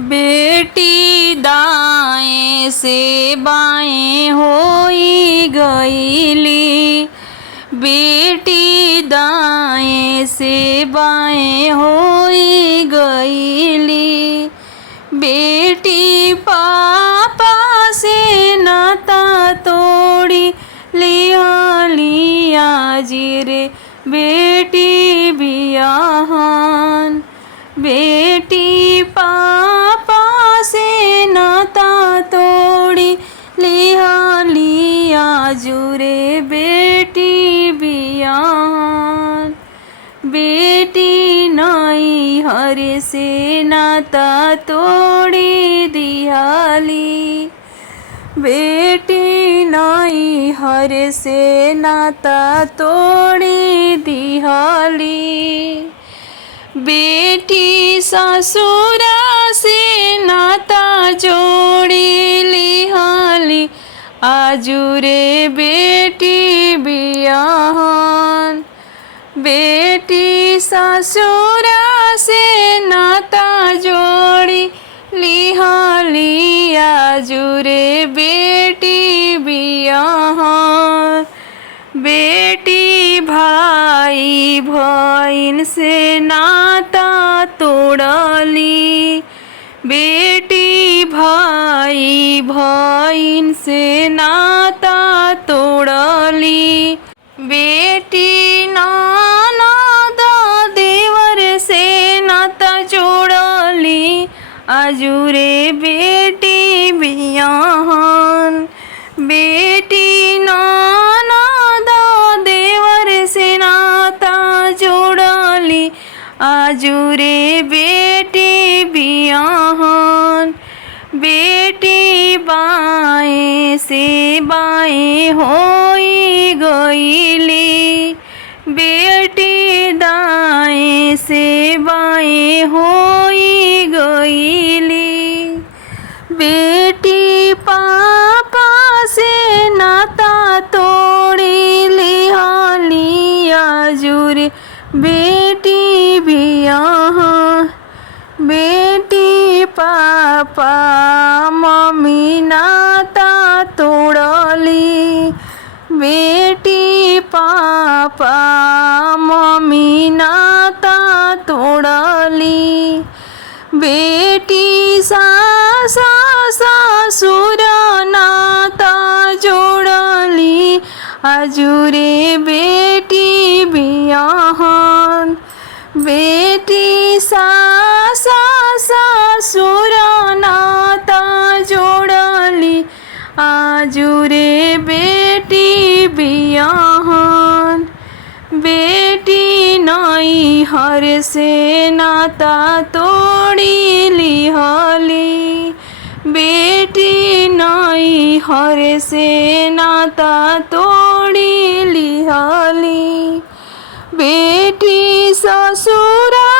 बेटी दाएं से बाएं होई गईली, बेटी दाएं से बाएं होई गईली। बेटी पापा से नाता तोड़ी लिया जी रे बेटी बियाहन। बेटी पापा से नाता तोड़ी लिया जुरे बेटी बियाहन। बेटी नाई हरे से नाता तोड़ी दियाली, बेटी नाई हरे से नाता तोड़ी दियाली। बेटी ससुरा से नाता जोड़ी लिहाली, आजुरे बेटी बियाहन। बेटी ससुरा से नाता जोड़ी लिहाली, आजुरे बेटी बियाहन। बेटी भाई बहन से नाता तोड़ली, बेटी भाई बहन से नाता तोड़ली। बेटी ननद देवर से नाता जोड़ली, आजुरे बेटी बियाहन। बेटी ननद देवर से नाता जोड़ली, आजुरे बेटी बियाहन। बेटी बाएं से बाएं होई गईली, बेटी दाएं से बाएं होई गईली। बेटी पापा से नाता तोड़ी लिहाली, आजुरे बेटी बियाहन। बेटी पापा मम्मी नाता तोड़ली, बेटी पापा मम्मी नाता तोड़ली। बेटी सासा ससुर नाता जोड़ली, आजुरे बेटी बियाहन। बेटी सासा ससुर नाता जोड़ली, आजुरे बेटी बियाहन। बेटी नाई हर से नाता तोड़ी लिहाली, बेटी नाई हर से नाता तोड़ी लिहाली। बेटी ससुरा